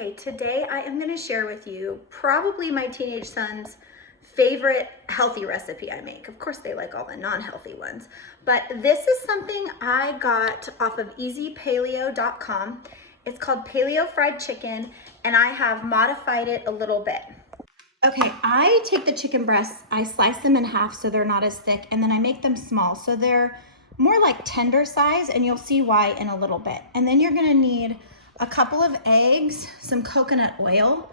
Okay, today I am going to share with you probably my teenage son's favorite healthy recipe I make. Of course, they like all the non-healthy ones, but this is something I got off of easypaleo.com. It's called Paleo fried chicken, and I have modified it a little bit. Okay, I take the chicken breasts, I slice them in half so they're not as thick, and then I make them small so they're more like tender size, and you'll see why in a little bit. And then you're gonna need a couple of eggs, some coconut oil,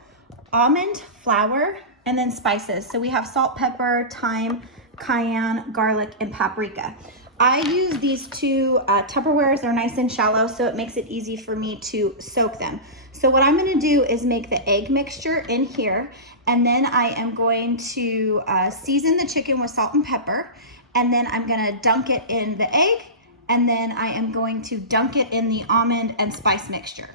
almond flour, and then spices. So we have salt, pepper, thyme, cayenne, garlic, and paprika. I use these two Tupperwares. They're nice and shallow, so it makes it easy for me to soak them. So what I'm gonna do is make the egg mixture in here, and then I am going to season the chicken with salt and pepper, and then I'm gonna dunk it in the egg, and then I am going to dunk it in the almond and spice mixture.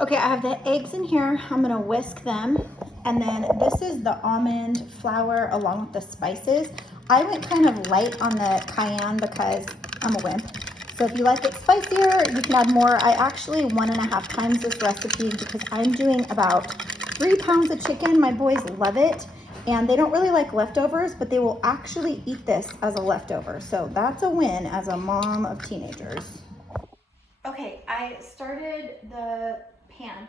Okay, I have the eggs in here. I'm gonna whisk them. And then this is the almond flour along with the spices. I went kind of light on the cayenne because I'm a wimp. So if you like it spicier, you can add more. I actually 1.5 times this recipe because I'm doing about 3 pounds of chicken. My boys love it. And they don't really like leftovers, but they will actually eat this as a leftover. So that's a win as a mom of teenagers. Okay, I started the pan.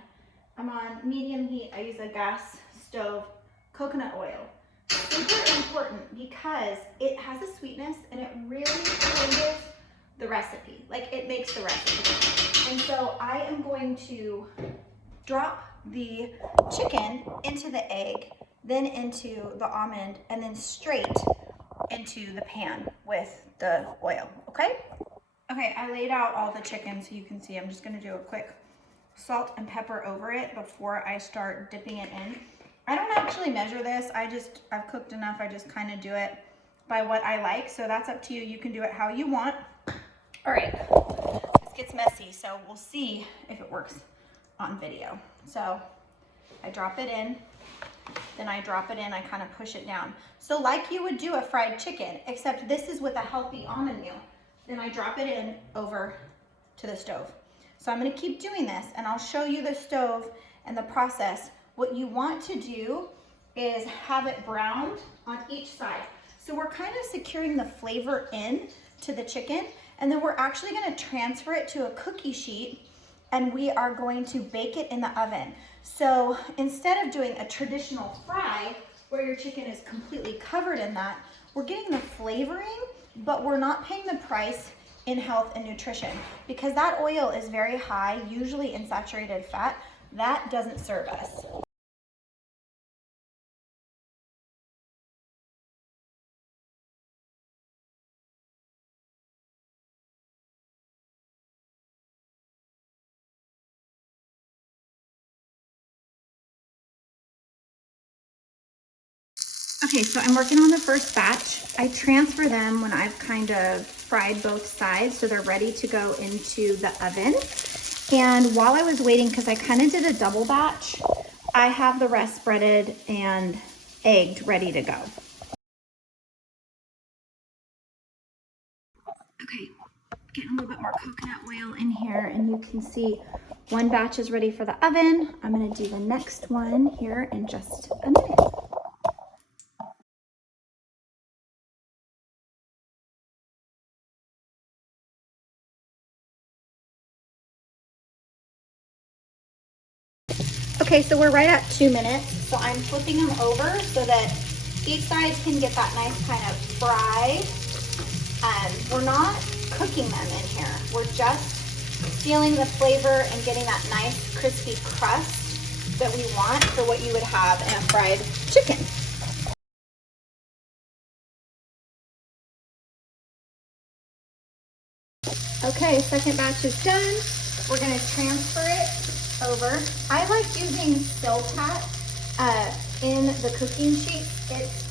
I'm on medium heat. I use a gas stove, coconut oil. Super important because it has a sweetness and it really changes the recipe. Like, it makes the recipe. And so I am going to drop the chicken into the egg, then into the almond, and then straight into the pan with the oil, okay? Okay, I laid out all the chicken so you can see. I'm just gonna do a quick salt and pepper over it before I start dipping it in. I don't actually measure this. I've cooked enough. I just kind of do it by what I like. So that's up to you. You can do it how you want. All right, this gets messy. So we'll see if it works on video. So I drop it in, then I drop it in, I kind of push it down. So like you would do a fried chicken, except this is with a healthy almond meal. Then I drop it in over to the stove. So I'm gonna keep doing this and I'll show you the stove and the process. What you want to do is have it browned on each side. So we're kind of securing the flavor in to the chicken, and then we're actually gonna transfer it to a cookie sheet, and we are going to bake it in the oven. So instead of doing a traditional fry where your chicken is completely covered in that, we're getting the flavoring, but we're not paying the price in health and nutrition because that oil is very high, usually in saturated fat. That doesn't serve us. Okay, so I'm working on the first batch. I transfer them when I've kind of fried both sides so they're ready to go into the oven. And while I was waiting, because I kind of did a double batch, I have the rest breaded and egged ready to go. Okay, getting a little bit more coconut oil in here, and you can see one batch is ready for the oven. I'm gonna do the next one here in just a minute. Okay, so we're right at 2 minutes. So I'm flipping them over so that each side can get that nice kind of fry. We're not cooking them in here. We're just sealing the flavor and getting that nice crispy crust that we want for what you would have in a fried chicken. Okay, second batch is done. We're gonna transfer it over. I like using Silpat in the cooking sheet. It's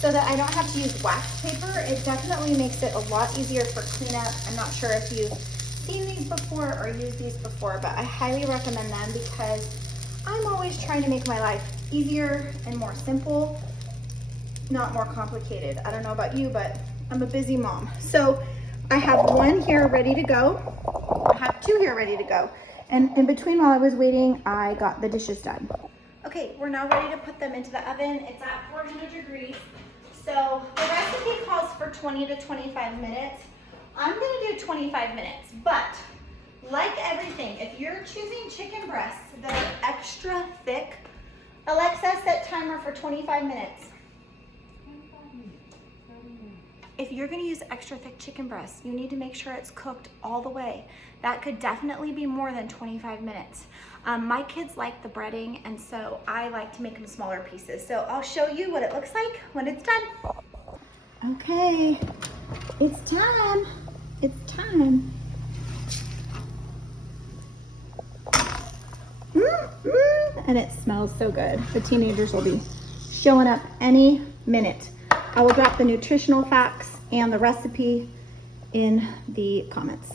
so that I don't have to use wax paper. It definitely makes it a lot easier for cleanup. I'm not sure if you've seen these before or used these before, but I highly recommend them because I'm always trying to make my life easier and more simple, not more complicated. I don't know about you, but I'm a busy mom. So I have one here ready to go. I have 2 here ready to go. And in between while I was waiting, I got the dishes done. Okay, we're now ready to put them into the oven. It's at 400 degrees. So the recipe calls for 20 to 25 minutes. I'm gonna do 25 minutes, but like everything, if you're choosing chicken breasts that are extra thick, Alexa, set timer for 25 minutes. If you're gonna use extra thick chicken breasts, you need to make sure it's cooked all the way. That could definitely be more than 25 minutes. My kids like the breading, and so I like to make them smaller pieces. So I'll show you what it looks like when it's done. Okay, it's time. It's time. And it smells so good. The teenagers will be showing up any minute. I will drop the nutritional facts and the recipe in the comments.